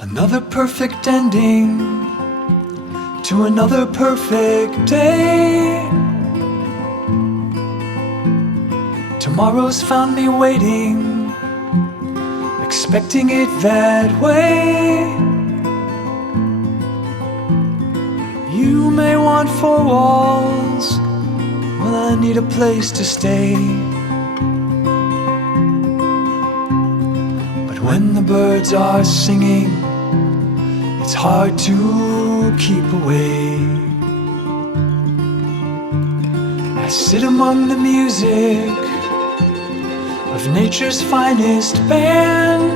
Another perfect ending to another perfect day. Tomorrow's found me waiting, expecting it that way. You may want four walls, well, I need a place to stay. But when the birds are singing, it's hard to keep away. I sit among the music of nature's finest band,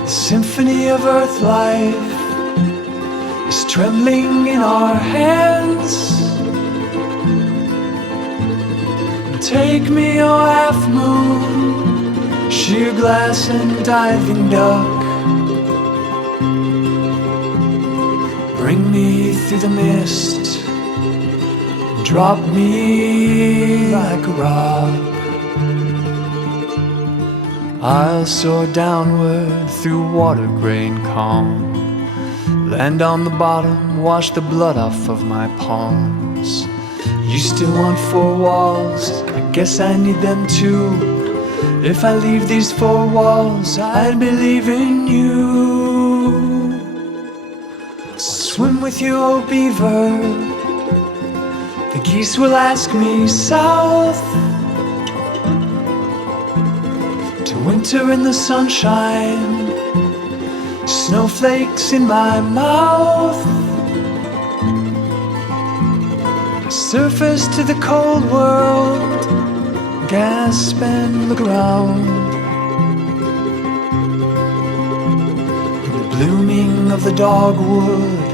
the symphony of earth life is trembling in our hands. Take me, oh half moon, sheer glass and diving duck. Bring me through the mist, drop me like a rock. I'll soar downward through water grain calm, land on the bottom, wash the blood off of my palms. You still want four walls, I guess I need them too. If I leave these four walls, I'd be leaving you. Swim with you, oh beaver, the geese will ask me south, to winter in the sunshine, snowflakes in my mouth. Surface to the cold world, gasp and look around. In the blooming of the dogwood,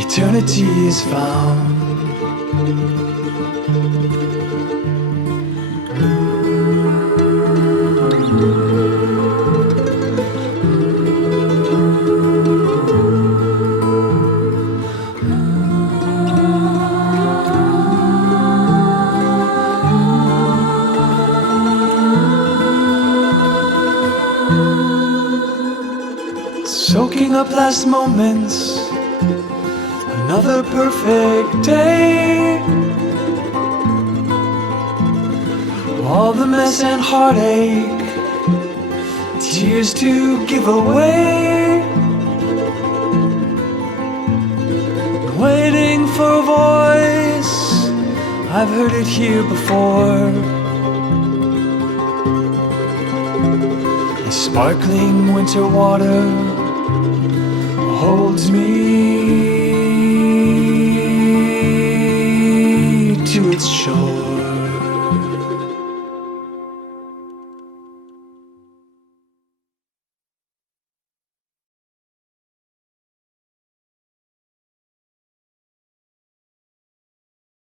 eternity is found. Soaking up last moments, another perfect day. All the mess and heartache, tears to give away. Waiting for a voice, I've heard it here before. The sparkling winter water holds me